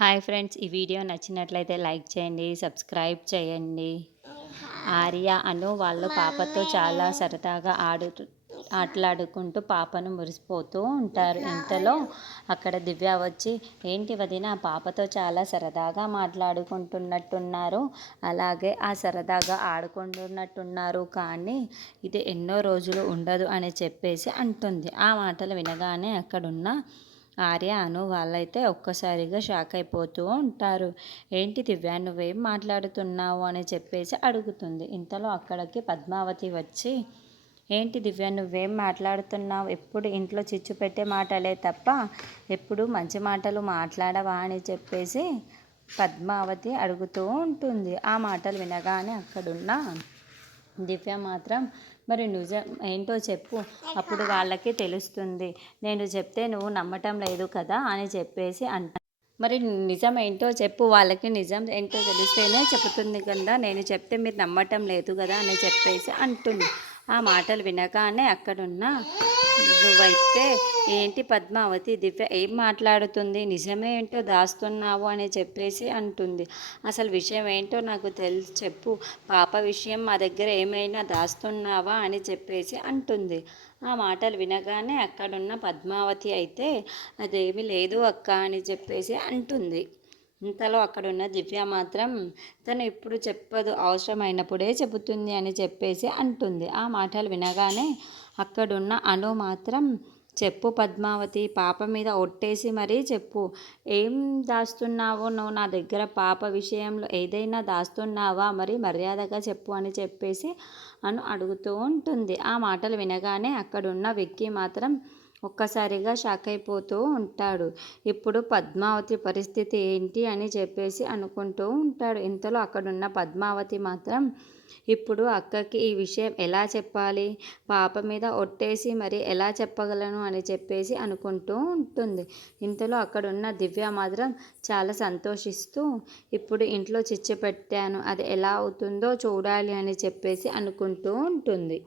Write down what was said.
Hi friends, ఈ video నచ్చినట్లయితే like చేయండి, సబ్స్క్రైబ్ చేయండి. ఆర్య అను వాళ్ళ పాపతో చాలా సరదాగా ఆటలాడుకుంటూ పాపను మురిసిపోతూ ఉంటారు. ఇంతలో అక్కడ దివ్య వచ్చి, ఏంటి వదిన, పాపతో చాలా సరదాగా మాట్లాడుకుంటున్నట్టున్నారు, అలాగే ఆ సరదాగా ఆడుకుంటున్నట్టున్నారు, కానీ ఇది ఎన్నో రోజులు ఉండదు అని చెప్పేసి అంటుంది. ఆ మాటలు వినగానే అక్కడున్న ఆర్య అను వాళ్ళైతే ఒక్కసారిగా షాక్ అయిపోతూ ఉంటారు. ఏంటి దివ్య, నువ్వేం మాట్లాడుతున్నావు అని చెప్పేసి అడుగుతుంది. ఇంతలో అక్కడికి పద్మావతి వచ్చి, ఏంటి దివ్య, నువ్వేం మాట్లాడుతున్నావు, ఎప్పుడు ఇంట్లో చిచ్చు పెట్టే మాటలే తప్ప ఎప్పుడు మంచి మాటలు మాట్లాడవా అని చెప్పేసి పద్మావతి అడుగుతూ ఉంటుంది. ఆ మాటలు వినగానే అక్కడున్న దివ్య మాత్రం, మరి నిజం ఏంటో చెప్పు, అప్పుడు వాళ్ళకి తెలుస్తుంది, నేను చెప్తే నువ్వు నమ్మటం లేదు కదా అని చెప్పేసి మరి నిజం ఏంటో చెప్పు, వాళ్ళకి నిజం ఏంటో తెలిస్తేనే చెబుతుంది కదా, నేను చెప్తే మీరు నమ్మటం లేదు కదా అని చెప్పేసి అంటుంది. ఆ మాటలు వినగానే అక్కడున్న, నువ్వైతే ఏంటి పద్మావతి, దివ్య ఏం మాట్లాడుతుంది, నిజమేంటో దాస్తున్నావు అని చెప్పేసి అంటుంది. అసలు విషయం ఏంటో నాకు చెప్పు, పాప విషయం మా దగ్గర ఏమైనా దాస్తున్నావా అని చెప్పేసి అంటుంది. ఆ మాటలు వినగానే అక్కడున్న పద్మావతి అయితే, అదేమీ లేదు అక్క అని చెప్పేసి అంటుంది. ఇంతలో అక్కడున్న దివ్య మాత్రం, తను ఇప్పుడు చెప్పదు, అవసరమైనప్పుడే చెబుతుంది అని చెప్పేసి అంటుంది. ఆ మాటలు వినగానే అక్కడున్న అను మాత్రం, చెప్పు పద్మావతి, పాప మీద ఒట్టేసి మరీ చెప్పు, ఏం దాస్తున్నావో నువ్వు నా దగ్గర, పాప విషయంలో ఏదైనా దాస్తున్నావా, మరి మర్యాదగా చెప్పు అని చెప్పేసి అను అడుగుతూ ఉంటుంది. ఆ మాటలు వినగానే అక్కడున్న విక్కీ మాత్రం ఒక్కసారిగా షాక్ అయిపోతూ ఉంటాడు. ఇప్పుడు పద్మావతి పరిస్థితి ఏంటి అని చెప్పేసి అనుకుంటూ ఉంటాడు. ఇంతలో అక్కడున్న పద్మావతి మాత్రం, ఇప్పుడు అక్కకి ఈ విషయం ఎలా చెప్పాలి, పాప మీద ఒట్టేసి మరి ఎలా చెప్పగలను అని చెప్పేసి అనుకుంటూ ఉంటుంది. ఇంతలో అక్కడున్న దివ్య మాత్రం చాలా సంతోషిస్తూ, ఇప్పుడు ఇంట్లో చిచ్చు పెట్టాను, అది ఎలా అవుతుందో చూడాలి అని చెప్పేసి అనుకుంటూ ఉంటుంది.